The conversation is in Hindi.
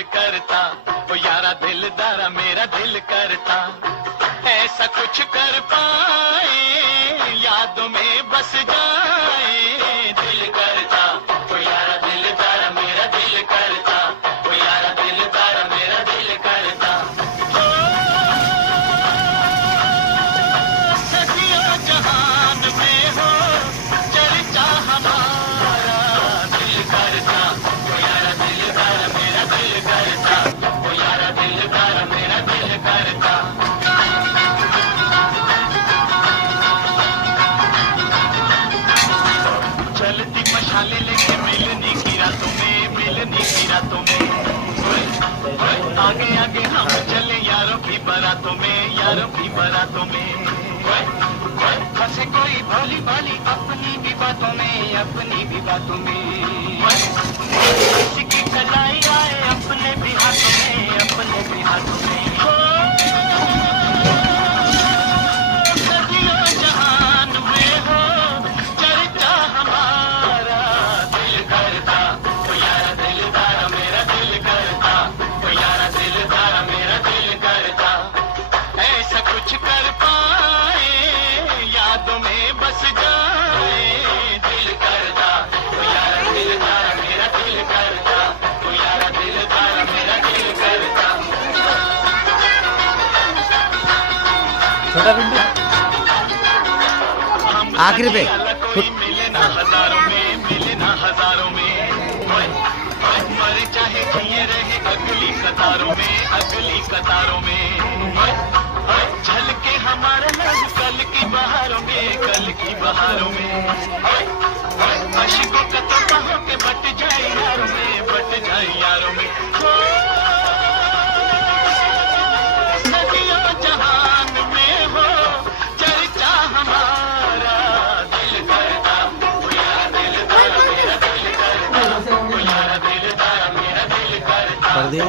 दिल करता, ओ यारा दिलदारा मेरा दिल करता, ऐसा कुछ कर पाए यादों में बस जाए। दिल करता, ओ यारा दिलदारा मेरा दिल करता, ओ यारा दिलदारा मेरा दिल करता। ओ सदियों जहान में हो चर्चा हमारा, दिल करता, ओ यारा दिलदारा मेरा दिल करता, ओ यारा दिलदारा मेरा दिल करता। चलती मशाले लेके मिलने की रातों में, मिलने की रातों में, आगे आगे हम चले यारों की बारातों में, यारों की बारातों में। फंसे कोई भोली भाली अपनी भी बातों में, अपनी भी बातों में। किसी की कलाई आए अपने भी हाथों में, अपने भी हाथों में। सदियों जहान में हो चर्चा हमारा, दिल करता, ओ यारा दिलदारा मेरा दिल करता, ओ यारा दिलदारा मेरा दिल करता, ऐसा कुछ कर पाए यादों में बस जाए। दिल करता, ओ यारा दिलदारा मेरा दिल करता, ओ यारा दिलदारा मेरा दिल करता। छोटा बिंदु आखिरी पे कोई मिले ना हजारों में, मिले ना हजारों में, मर चाहे जिए रहे अगली कतारों में, अगली कतारों में। झलके हमारे लग कल की बहारों में, कल की बहारों में। अशकों का तो बहा के बट जाए यारों में, बट जाए यारों में। सदियों जहान में हो चर्चा हमारा, दिल करता, ओ यारा दिलदारा मेरा दिल करता, ओ यारा दिलदारा मेरा दिल करता। कर दिया।